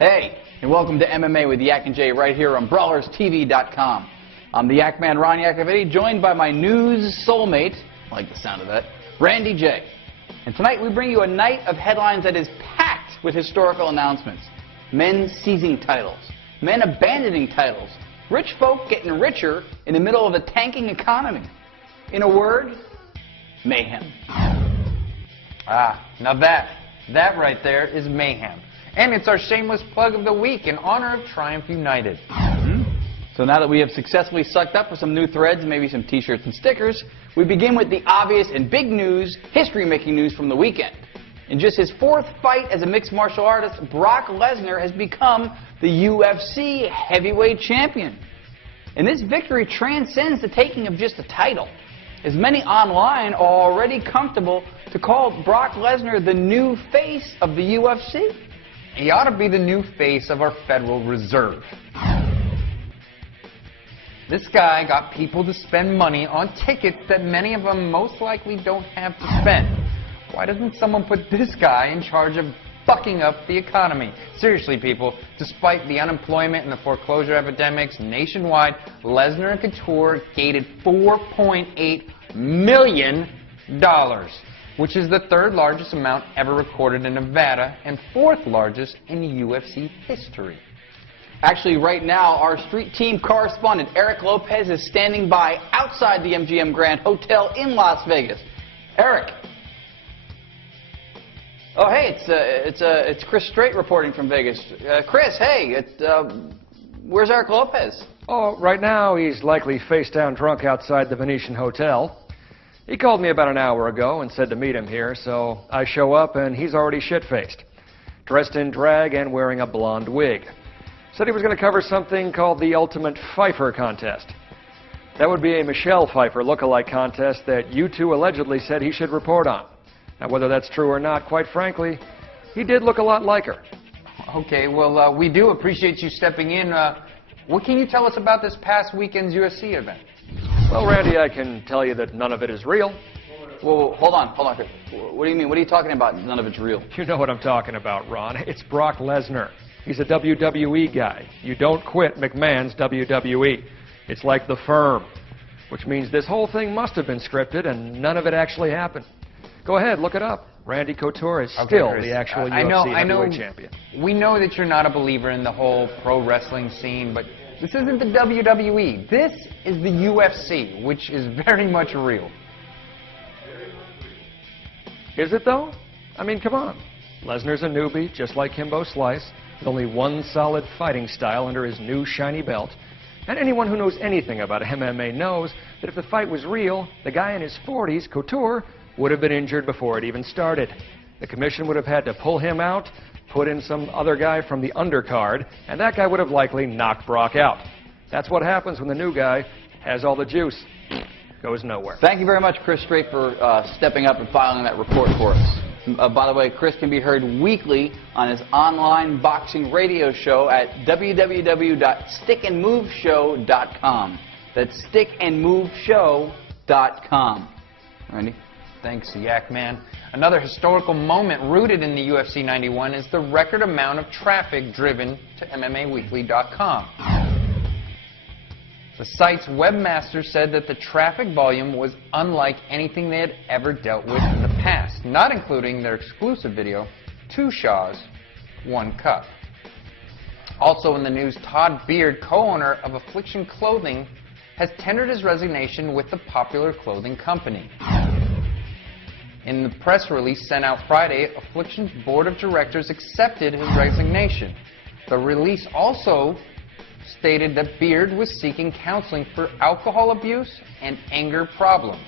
Hey, and welcome to MMA with Yak and J right here on BrawlersTV.com. I'm the Yak Man, Ron Yacovetti, joined by my news soulmate, I like the sound of that, Randy J. And tonight we bring you a night of headlines that is packed with historical announcements. Men seizing titles, men abandoning titles, rich folk getting richer in the middle of a tanking economy. In a word, mayhem. Now that right there is mayhem. And it's our shameless plug of the week in honor of Triumph United. So now that we have successfully sucked up for some new threads, maybe some t-shirts and stickers, we begin with the obvious and big news, history-making news from the weekend. In just his fourth fight as a mixed martial artist, Brock Lesnar has become the UFC heavyweight champion. And this victory transcends the taking of just a title, as many online are already comfortable to call Brock Lesnar the new face of the UFC. He ought to be the new face of our Federal Reserve. This guy got people to spend money on tickets that many of them most likely don't have to spend. Why doesn't someone put this guy in charge of fucking up the economy? Seriously, people, despite the unemployment and the foreclosure epidemics nationwide, Lesnar and Couture gated $4.8 million, which is the third largest amount ever recorded in Nevada and fourth largest in UFC history. Actually, right now, our street team correspondent Eric Lopez is standing by outside the MGM Grand Hotel in Las Vegas. Eric. Oh, hey, it's Chris Strait reporting from Vegas. Chris, hey, where's Eric Lopez? Oh, right now he's likely face down drunk outside the Venetian Hotel. He called me about an hour ago and said to meet him here, so I show up and he's already shit-faced, dressed in drag and wearing a blonde wig. Said he was going to cover something called the Ultimate Pfeiffer Contest. That would be a Michelle Pfeiffer look-alike contest that you two allegedly said he should report on. Now, whether that's true or not, quite frankly, he did look a lot like her. Okay, well, we do appreciate you stepping in. What can you tell us about this past weekend's UFC event? Well, Randy, I can tell you that none of it is real. Whoa, hold on, Chris. What do you mean? What are you talking about? None of it's real. You know what I'm talking about, Ron. It's Brock Lesnar. He's a WWE guy. You don't quit McMahon's WWE. It's like The Firm, which means this whole thing must have been scripted and none of it actually happened. Go ahead, look it up. Randy Couture is still the actual UFC heavyweight champion. We know that you're not a believer in the whole pro wrestling scene, but this isn't the WWE. This is the UFC, which is very much real. Is it, though? I mean, come on. Lesnar's a newbie, just like Kimbo Slice, with only one solid fighting style under his new shiny belt. And anyone who knows anything about MMA knows that if the fight was real, the guy in his 40s, Couture, would have been injured before it even started. The commission would have had to pull him out, put in some other guy from the undercard, and that guy would have likely knocked Brock out. That's what happens when the new guy has all the juice. Goes nowhere. Thank you very much, Chris Strait, for stepping up and filing that report for us. By the way, Chris can be heard weekly on his online boxing radio show at www.stickandmoveshow.com. That's stickandmoveshow.com. Randy? Thanks, Yak Man. Another historical moment rooted in the UFC 91 is the record amount of traffic driven to MMAweekly.com. The site's webmaster said that the traffic volume was unlike anything they had ever dealt with in the past, not including their exclusive video, 2 Shaws, 1 Cup. Also in the news, Todd Beard, co-owner of Affliction Clothing, has tendered his resignation with the popular clothing company. In the press release sent out Friday, Affliction's board of directors accepted his resignation. The release also stated that Beard was seeking counseling for alcohol abuse and anger problems,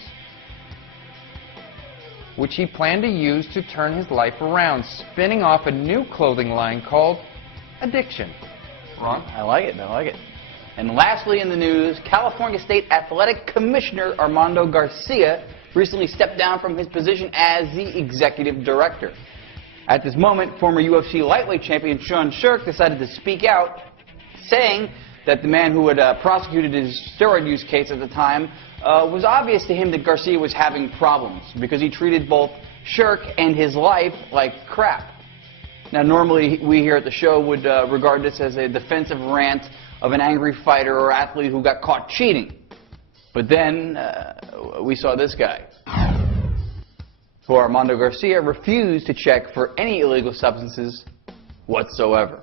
which he planned to use to turn his life around, spinning off a new clothing line called Addiction. Ron? I like it. And lastly in the news, California State Athletic Commissioner Armando Garcia recently stepped down from his position as the executive director. At this moment, former UFC lightweight champion Sean Shirk decided to speak out, saying that the man who had prosecuted his steroid use case at the time was obvious to him that Garcia was having problems because he treated both Shirk and his life like crap. Now, normally we here at the show would regard this as a defensive rant of an angry fighter or athlete who got caught cheating. But then we saw this guy, who Armando Garcia refused to check for any illegal substances whatsoever.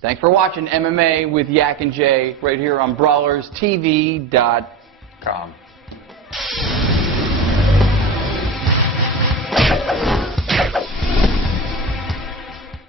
Thanks for watching MMA with Yak and J right here on BrawlersTV.com.